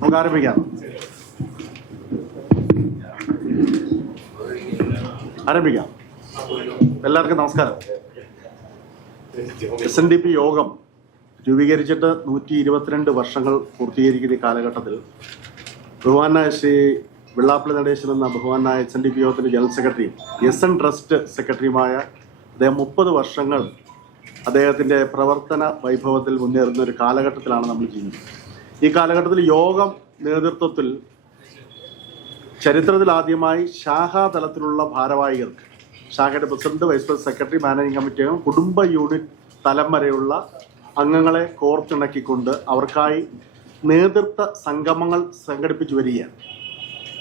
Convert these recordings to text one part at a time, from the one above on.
നമുക്ക് ആരംഭിക്കാം. എല്ലാവർക്കും നമസ്കാരം. SNDP യോഗം രൂപീകരിച്ചിട്ട് 122 വർഷങ്ങൾ പൂർത്തീകരിക്കുന്ന ഈ കാലഘട്ടത്തിൽ ബഹുമാനായ ശ്രീ വെള്ളാപ്പള്ളി നടേശൻ എന്ന ബഹുമാനായ SNDP യോഗത്തിന്റെ ജനറൽ സെക്രട്ടറിയും SN ട്രസ്റ്റ് സെക്രട്ടറിയുമായ അദ്ദേഹം 30 വർഷങ്ങൾ അദ്ദേഹത്തിന്റെ പ്രവർത്തന വൈഭവത്തിൽ മുന്നേറുന്ന ഒരു കാലഘട്ടത്തിലാണ് നമ്മൾ ചെയ്യുന്നത്. ഈ കാലഘട്ടത്തിൽ യോഗം നേതൃത്വത്തിൽ ചരിത്രത്തിൽ ആദ്യമായി ശാഖാതലത്തിലുള്ള ഭാരവാഹികൾക്ക്, ശാഖയുടെ president, vice president, secretary, managing committee അംഗം, കുടുംബ യൂണിറ്റ് തലം വരെയുള്ള അംഗങ്ങളെ കോർത്തിണക്കിക്കൊണ്ട് അവർക്കായി നേതൃത്വ സംഗമങ്ങൾ സംഘടിപ്പിച്ചു വരികയാണ്.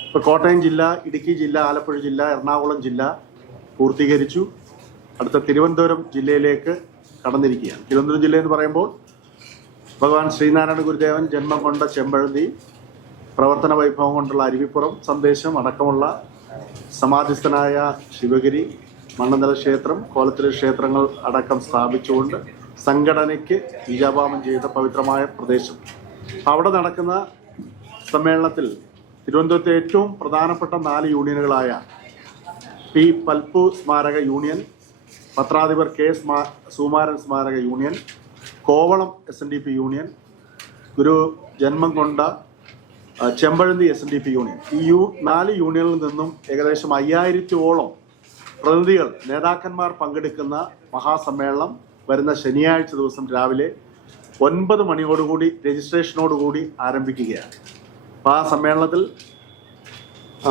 ഇപ്പോൾ കോട്ടയം ജില്ല, ഇടുക്കി ജില്ല, ആലപ്പുഴ ജില്ല, എറണാകുളം ജില്ല പൂർത്തീകരിച്ചു. അടുത്ത തിരുവനന്തപുരം ജില്ലയിലേക്ക് കടന്നിരിക്കുകയാണ്. തിരുവനന്തപുരം ജില്ല എന്ന് പറയുമ്പോൾ ഭഗവാൻ ശ്രീനാരായണ ഗുരുദേവൻ ജന്മം കൊണ്ട ചെമ്പഴന്തി, പ്രവർത്തന വൈഭവം കൊണ്ടുള്ള അരുവിപ്പുറം സന്ദേശം അടക്കമുള്ള സമാധിസ്ഥനായ ശിവഗിരി, മണ്ണന്തല ക്ഷേത്രം, കോലത്തിലെ ക്ഷേത്രങ്ങൾ അടക്കം സ്ഥാപിച്ചുകൊണ്ട് സംഘടനയ്ക്ക് ബീജാപാപം ചെയ്ത പവിത്രമായ പ്രദേശം. അവിടെ നടക്കുന്ന സമ്മേളനത്തിൽ തിരുവനന്തപുരത്തെ ഏറ്റവും പ്രധാനപ്പെട്ട 4 യൂണിയനുകളായ പി പൽപ്പു സ്മാരക യൂണിയൻ, പത്രാധിപർ കെ സുകുമാരൻ സ്മാരക യൂണിയൻ, കോവളം SNDP യൂണിയൻ, ഗുരു ജന്മം കൊണ്ട ചെമ്പഴന്തി SNDP യൂണിയൻ, ഈ 4 യൂണിയനിൽ നിന്നും ഏകദേശം 5000-ഓളം പ്രതിനിധികൾ, നേതാക്കന്മാർ പങ്കെടുക്കുന്ന മഹാസമ്മേളനം വരുന്ന ശനിയാഴ്ച ദിവസം രാവിലെ 9 മണിയോടുകൂടി രജിസ്ട്രേഷനോടുകൂടി ആരംഭിക്കുകയാണ്. അപ്പോൾ ആ സമ്മേളനത്തിൽ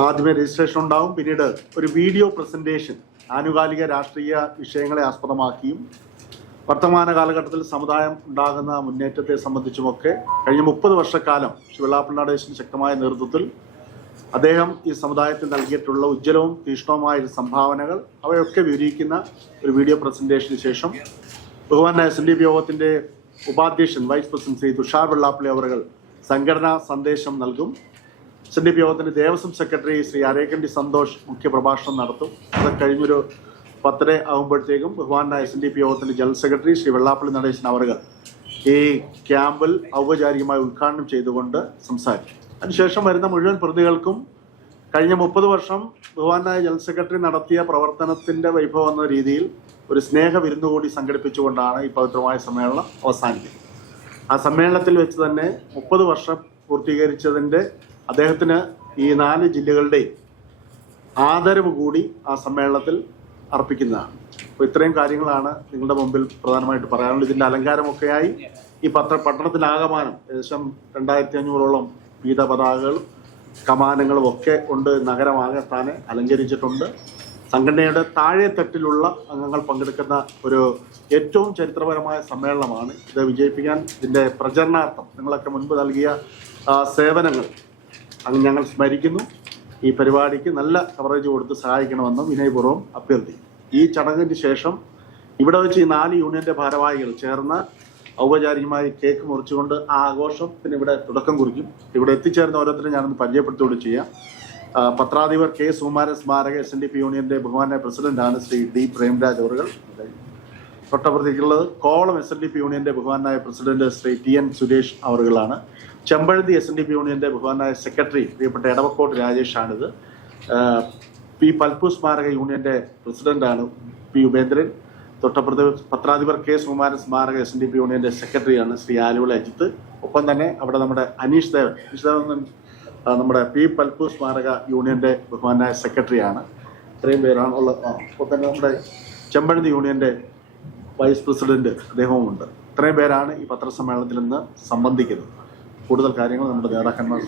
ആദ്യമേ രജിസ്ട്രേഷൻ ഉണ്ടാവും. പിന്നീട് ഒരു വീഡിയോ പ്രസന്റേഷൻ ആനുകാലിക രാഷ്ട്രീയ വിഷയങ്ങളെ ആസ്പദമാക്കിയും വർത്തമാന കാലഘട്ടത്തിൽ സമുദായം ഉണ്ടാകുന്ന മുന്നേറ്റത്തെ സംബന്ധിച്ചുമൊക്കെ കഴിഞ്ഞ 30 വർഷക്കാലം ശ്രീ വെള്ളാപ്പള്ളി നടേശൻ ശക്തമായ നേതൃത്വത്തിൽ അദ്ദേഹം ഈ സമുദായത്തിൽ നൽകിയിട്ടുള്ള ഉജ്ജ്വലവും തീക്ഷ്ണവുമായ സംഭാവനകൾ അവയൊക്കെ വിവരിക്കുന്ന ഒരു വീഡിയോ പ്രസന്റേഷന് ശേഷം ബഹുമാനായ SNDP യോഗത്തിന്റെ ഉപാധ്യക്ഷൻ വൈസ് പ്രസിഡന്റ് ശ്രീ തുഷാർ വെള്ളാപ്പള്ളി അവர்கள் സംഘടനാ സന്ദേശം നൽകും. SNDP യോഗത്തിന്റെ ദേവസ്വം സെക്രട്ടറി ശ്രീ അരേക്കണ്ടി സന്തോഷ് മുഖ്യപ്രഭാഷണം നടത്തും. അത് കഴിഞ്ഞൊരു 10 ആകുമ്പോഴത്തേക്കും ബഹുമാനായ SNDP യോഗത്തിന്റെ ജനറൽ സെക്രട്ടറി ശ്രീ വെള്ളാപ്പള്ളി നടേശൻ അവர்கள் ഈ ക്യാമ്പിൽ ഔപചാരികമായി ഉദ്ഘാടനം ചെയ്തുകൊണ്ട് സംസാരിക്കും. അതിനുശേഷം വരുന്ന മുഴുവൻ പ്രതികൾക്കും കഴിഞ്ഞ 30 വർഷം ബഹുമാനായ ജനറൽ സെക്രട്ടറി നടത്തിയ പ്രവർത്തനത്തിന്റെ വൈഭവം എന്ന രീതിയിൽ ഒരു സ്നേഹ വിരുന്നുകൂടി സംഘടിപ്പിച്ചുകൊണ്ടാണ് ഈ പവിത്രമായ സമ്മേളനം അവസാനിക്കുന്നത്. ആ സമ്മേളനത്തിൽ വെച്ച് തന്നെ 30 വർഷം പൂർത്തീകരിച്ചതിന്റെ അദ്ദേഹത്തിന് ഈ 4 ജില്ലകളുടെയും ആദരവ് കൂടി ആ സമ്മേളനത്തിൽ അർപ്പിക്കുന്നതാണ്. അപ്പോൾ ഇത്രയും കാര്യങ്ങളാണ് നിങ്ങളുടെ മുമ്പിൽ പ്രധാനമായിട്ട് പറയാനുള്ളത്. ഇതിന്റെ അലങ്കാരമൊക്കെയായി ഈ പട്ടണത്തിലാകമാനം ഏകദേശം 2500-ഓളം പീഠ പതാകകളും കമാനങ്ങളും ഒക്കെ കൊണ്ട് നഗരമാകെ തന്നെ അലങ്കരിച്ചിട്ടുണ്ട്. സംഘടനയുടെ താഴെത്തട്ടിലുള്ള അംഗങ്ങൾ പങ്കെടുക്കുന്ന ഒരു ഏറ്റവും ചരിത്രപരമായ സമ്മേളനമാണ്. ഇത് വിജയിപ്പിക്കാൻ ഇതിന്റെ പ്രചരണാർത്ഥം നിങ്ങളൊക്കെ മുൻപ് നൽകിയ സേവനങ്ങൾ ഞങ്ങൾ സ്മരിക്കുന്നു. ഈ പരിപാടിക്ക് നല്ല കവറേജ് കൊടുത്ത് സഹായിക്കണമെന്ന് വിനയപൂർവ്വം അഭ്യർത്ഥിക്കും. ഈ ചടങ്ങിന് ശേഷം ഇവിടെ വെച്ച് ഈ 4 യൂണിയന്റെ ഭാരവാഹികൾ ചേർന്ന് ഔപചാരികമായി കേക്ക് മുറിച്ചുകൊണ്ട് ആ ആഘോഷത്തിന് ഇവിടെ തുടക്കം കുറിക്കും. ഇവിടെ എത്തിച്ചേർന്ന ഓരോരുത്തരും ഞാനൊന്ന് പരിചയപ്പെടുത്തുകയും ചെയ്യാം. പത്രാധിപർ കെ സുകുമാരൻ സ്മാരക SNDP യൂണിയന്റെ ബഹുമാനായ പ്രസിഡന്റാണ് ശ്രീ D പ്രേംരാജ് അവர்கள். തൊട്ടപ്പുറത്തേക്കുള്ളത് കോവളം SNDP യൂണിയന്റെ ബഹുമാനായ പ്രസിഡന്റ് ശ്രീ TN സുരേഷ് അവர்களാണ്. ചെമ്പഴന്തി SNDP യൂണിയന്റെ ബഹുമാനായ സെക്രട്ടറി പ്രിയപ്പെട്ട എടവക്കോട്ട് രാജേഷാണിത്. പി പൽപ്പു സ്മാരക യൂണിയന്റെ പ്രസിഡന്റാണ് P ഉപേന്ദ്രൻ. തൊട്ടപ്പുറത്ത് പത്രാധിപർ കെ സുകുമാരൻ സ്മാരക SNDP യൂണിയന്റെ സെക്രട്ടറിയാണ് ശ്രീ ആലുവ അജിത്ത്. ഒപ്പം തന്നെ അവിടെ നമ്മുടെ അനീഷ് ദേവൻ നമ്മുടെ P പൽപ്പു സ്മാരക യൂണിയന്റെ ബഹുമാനായ സെക്രട്ടറിയാണ്. ഇത്രയും പേരാണ് ഉള്ളത്. ഒപ്പം തന്നെ നമ്മുടെ ചെമ്പഴന്തി യൂണിയന്റെ വൈസ് പ്രസിഡന്റ് അദ്ദേഹവുമുണ്ട്. ഇത്രയും പേരാണ് ഈ പത്രസമ്മേളനത്തിൽ നിന്ന് സംബന്ധിക്കുന്നത്. കൂടുതൽ കാര്യങ്ങൾ നമ്മുടെ നേതാക്കന്മാർ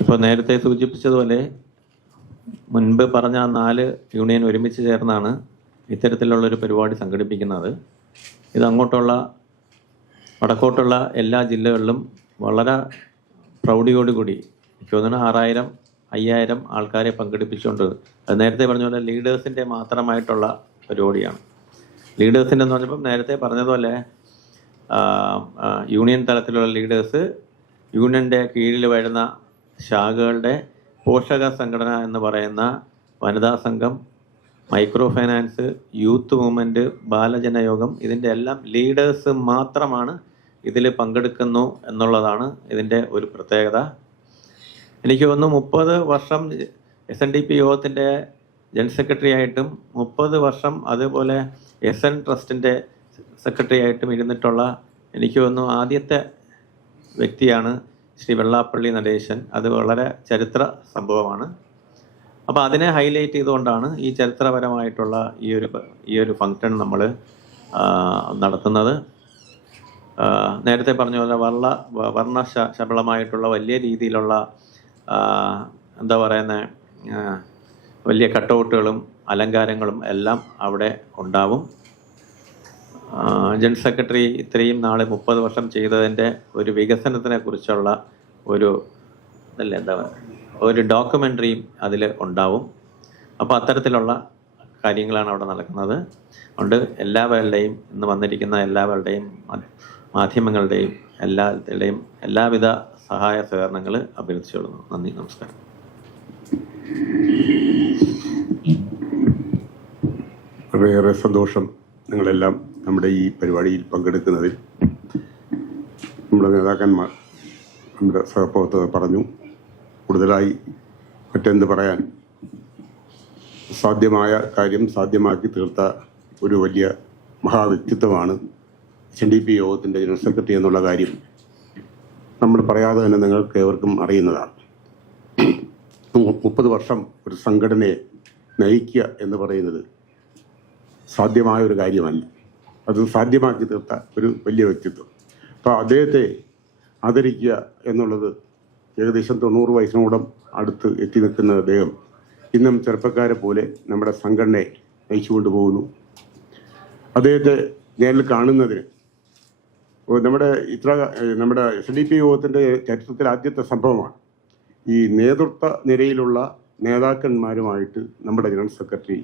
ഇപ്പോൾ നേരത്തെ സൂചിപ്പിച്ചതുപോലെ മുൻപ് പറഞ്ഞ 4 യൂണിയൻ ഒരുമിച്ച് ചേർന്നാണ് ഇത്തരത്തിലുള്ളൊരു പരിപാടി സംഘടിപ്പിക്കുന്നത്. ഇത് വടക്കോട്ടുള്ള എല്ലാ ജില്ലകളിലും വളരെ പ്രൗഢിയോടുകൂടി എനിക്ക് തോന്നുന്നു 6000 5000 ആൾക്കാരെ പങ്കെടുപ്പിച്ചുകൊണ്ട്, അത് നേരത്തെ പറഞ്ഞ പോലെ ലീഡേഴ്സിൻ്റെ മാത്രമായിട്ടുള്ള പരിപാടിയാണ്. ലീഡേഴ്സിൻ്റെ എന്ന് പറഞ്ഞപ്പം നേരത്തെ പറഞ്ഞതുപോലെ യൂണിയൻ തലത്തിലുള്ള ലീഡേഴ്സ്, യൂണിയൻ്റെ കീഴിൽ വരുന്ന ശാഖകളുടെ പോഷക സംഘടന എന്ന് പറയുന്ന വനിതാ സംഘം, മൈക്രോ ഫൈനാൻസ്, യൂത്ത് മൂവ്മെൻറ്റ്, ബാലജനയോഗം, ഇതിൻ്റെ എല്ലാം ലീഡേഴ്സ് മാത്രമാണ് ഇതിൽ പങ്കെടുക്കുന്നു എന്നുള്ളതാണ് ഇതിൻ്റെ ഒരു പ്രത്യേകത. എനിക്ക് തോന്നുന്നു 30 വർഷം SNDP യോഗത്തിൻ്റെ ജനറൽ സെക്രട്ടറി ആയിട്ടും 30 വർഷം അതുപോലെ SN ട്രസ്റ്റിൻ്റെ സെക്രട്ടറി ആയിട്ടും ഇരുന്നിട്ടുള്ള എനിക്ക് തോന്നുന്നു ആദ്യത്തെ വ്യക്തിയാണ് ശ്രീ വെള്ളാപ്പള്ളി നടേശൻ. അത് വളരെ ചരിത്ര സംഭവമാണ്. അപ്പോൾ അതിനെ ഹൈലൈറ്റ് ചെയ്തുകൊണ്ടാണ് ഈ ചരിത്രപരമായിട്ടുള്ള ഈ ഒരു ഫംഗ്ഷൻ നമ്മൾ നടത്തുന്നത്. നേരത്തെ പറഞ്ഞ പോലെ വർണ്ണ ശബളമായിട്ടുള്ള വലിയ രീതിയിലുള്ള എന്താ പറയുന്നത്, വലിയ കട്ടൗട്ടുകളും അലങ്കാരങ്ങളും എല്ലാം അവിടെ ഉണ്ടാവും. ജനറൽ സെക്രട്ടറി ഇത്രയും നാളെ 30 വർഷം ചെയ്തതിൻ്റെ ഒരു വികസനത്തിനെ കുറിച്ചുള്ള ഒരു ഡോക്യുമെൻ്ററിയും അതിൽ ഉണ്ടാവും. അപ്പോൾ അത്തരത്തിലുള്ള കാര്യങ്ങളാണ് അവിടെ നടക്കുന്നത്. അതുകൊണ്ട് എല്ലാവരുടെയും ഇന്ന് വന്നിരിക്കുന്ന എല്ലാവരുടെയും മാധ്യമങ്ങളുടെയും എല്ലാവരുടെയും എല്ലാവിധ സഹായ സഹകരണങ്ങൾ അഭ്യർത്ഥിച്ചുകൊള്ളുന്നു. നന്ദി, നമസ്കാരം. വളരെയേറെ സന്തോഷം നിങ്ങളെല്ലാം നമ്മുടെ ഈ പരിപാടിയിൽ പങ്കെടുക്കുന്നതിൽ. നമ്മുടെ നേതാക്കന്മാർ, നമ്മുടെ സഹപ്രവർത്തകർ പറഞ്ഞു. കൂടുതലായി മറ്റെന്ത് പറയാൻ, സാധ്യമായ കാര്യം സാധ്യമാക്കി തീർത്ത ഒരു വലിയ മഹാവ്യക്തിത്വമാണ് SNDP യോഗത്തിൻ്റെ ജനറൽ സെക്രട്ടറി എന്നുള്ള കാര്യം നമ്മൾ പറയാതെ തന്നെ നിങ്ങൾക്ക് ഏവർക്കും അറിയുന്നതാണ്. 30 വർഷം ഒരു സംഘടനയെ നയിക്കുക എന്ന് പറയുന്നത് സാധ്യമായ ഒരു കാര്യമല്ല. അത് സാധ്യമാക്കി തീർത്ത ഒരു വലിയ വ്യക്തിത്വം. അപ്പോൾ അദ്ദേഹത്തെ ആദരിക്കുക എന്നുള്ളത്, ഏകദേശം 90 വയസ്സിനോളം അടുത്ത് എത്തി നിൽക്കുന്ന അദ്ദേഹം ഇന്നും ചെറുപ്പക്കാരെ പോലെ നമ്മുടെ സംഘടനയെ നയിച്ചുകൊണ്ട് പോകുന്നു. അദ്ദേഹത്തെ നേരിൽ കാണുന്നതിന് നമ്മുടെ SNDP യോഗത്തിൻ്റെ ചരിത്രത്തിൽ ആദ്യത്തെ സംഭവമാണ്. ഈ നേതൃത്വ നിരയിലുള്ള നേതാക്കന്മാരുമായിട്ട് നമ്മുടെ ജനറൽ സെക്രട്ടറി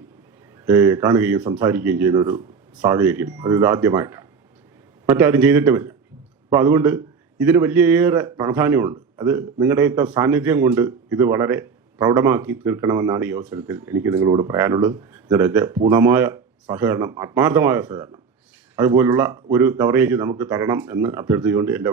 കാണുകയും സംസാരിക്കുകയും ചെയ്യുന്ന ഒരു സാഹചര്യം, അത് ഇതാദ്യമായിട്ടാണ്. മറ്റാരും ചെയ്തിട്ടുമില്ല. അപ്പോൾ അതുകൊണ്ട് ഇതിന് വലിയേറെ പ്രാധാന്യമുണ്ട്. അത് നിങ്ങളുടെയൊക്കെ സാന്നിധ്യം കൊണ്ട് ഇത് വളരെ പ്രൗഢമാക്കി തീർക്കണമെന്നാണ് ഈ അവസരത്തിൽ എനിക്ക് നിങ്ങളോട് പറയാനുള്ളത്. നിങ്ങളുടെയൊക്കെ പൂർണ്ണമായ സഹകരണം, ആത്മാർത്ഥമായ സഹകരണം, അതുപോലുള്ള ഒരു കവറേജ് നമുക്ക് തരണം എന്ന് അഭ്യർത്ഥിച്ചുകൊണ്ട് എൻ്റെ